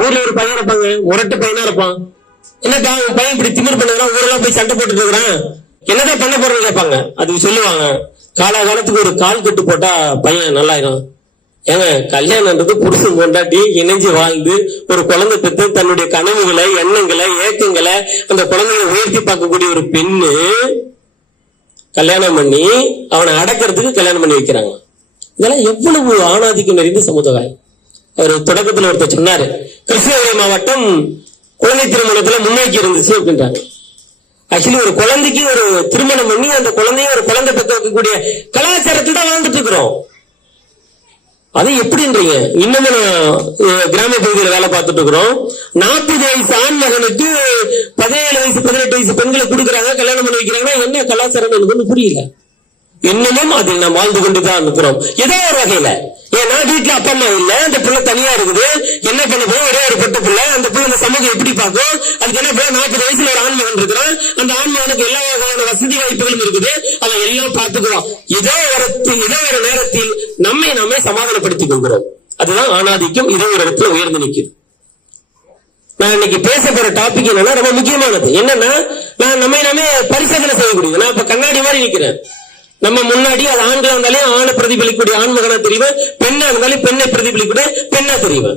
ஊர்ல ஒரு பையன் இருப்பாங்க முரட்டு பையனா இருப்பான். என்னடா உன் பையன் இப்படி திமிர் பண்ணா ஊரெல்லாம் போய் சண்டை போட்டுட்டு இருக்கிறான்? என்னதான் பண்ண போறேன்னு கேட்பாங்க. அதுக்கு சொல்லுவாங்க காலாகாலத்துக்கு ஒரு கால் கட்டு போட்டா பையன் நல்லாயிரும். ஏங்க கல்யாணம்ன்றது புருஷன் கொண்டாட்டி இணைஞ்சு வாழ்ந்து ஒரு குழந்தை பெற்று தன்னுடைய கனவுகளை எண்ணங்களை ஏக்கங்களை அந்த குழந்தைய உயர்த்தி பார்க்கக்கூடிய ஒரு பெண்ணு கல்யாணம் பண்ணி அவனை அடக்கிறதுக்கு கல்யாணம் பண்ணி வைக்கிறாங்க. இதெல்லாம் எவ்வளவு ஆணாதிக்கம் நிறைந்த சமுதாயம். ஒரு தொடக்கத்துல ஒருத்தர் சொன்னாரு கிருஷ்ணகிரி மாவட்டம் குழந்தை திருமணத்துல முன்னோக்கி இருந்துச்சு அப்படின்றாங்க ஆக்சுவலி ஒரு குழந்தைக்கு ஒரு திருமணம் பண்ணி அந்த குழந்தைய ஒரு குழந்தை பெற்று வைக்கக்கூடிய கலாச்சாரத்தில் தான் வாழ்ந்துட்டு இருக்கிறோம். அது எப்படின்றீங்க? இன்னமும் நான் கிராம பகுதியில் வேலை பார்த்துட்டு இருக்கிறோம். நாற்பது வயசு ஆண் மகனுக்கு பதினேழு வயசு பதினெட்டு வயசு பெண்களை கொடுக்குறாங்க கல்யாணம் பண்ணி வைக்கிறாங்கன்னா என்ன கலாச்சாரம் எனக்கு ஒன்றும் புரியல. இன்னமும் அதில் நாம் வாழ்ந்து கொண்டுதான் இருக்கிறோம். ஏதோ ஒரு வகையில. ஏன்னா வீட்டுல அப்பா அம்மா இல்ல. அந்த பிள்ளை தனியா இருக்குது. என்ன பண்ண போய் ஒரே ஒரு பட்டு பிள்ளை. அந்த பிள்ளை அந்த சமூகம் எப்படி பார்க்கும்? அதுக்கு என்ன போய் நாற்பது வயசுல ஒரு ஆண்மகன் இருக்கிறான். அந்த ஆண்மகனுக்கு எல்லா வகையான வசதி வாய்ப்புகளும் இருக்குது. அவன் எல்லாம் பார்த்துக்குவான் இதோ ஒரு இதோ ஒரு நேரத்தில் நம்மை நாமே சமாதானப்படுத்திக் கொள்கிறோம். அதுதான் ஆணாதிக்கும். இதோ ஒரு இடத்துல உயர்ந்து நிற்குது. நான் இன்னைக்கு பேச போற டாபிக் என்னன்னா ரொம்ப முக்கியமானது. என்னன்னா நான் நம்ம நாமே பரிசோதனை செய்யக்கூடியது. நான் இப்ப கண்ணாடி மாதிரி நிக்கிறேன். நம்ம முன்னாடி அது ஆண்களா இருந்தாலே ஆணை பிரதிபலிக்கக்கூடிய ஆண்மகனா தெரியுவேன் பெண்ணா இருந்தாலும் பெண்ணை பிரதிபலிக்கக்கூடிய பெண்ணா தெரியுவேன்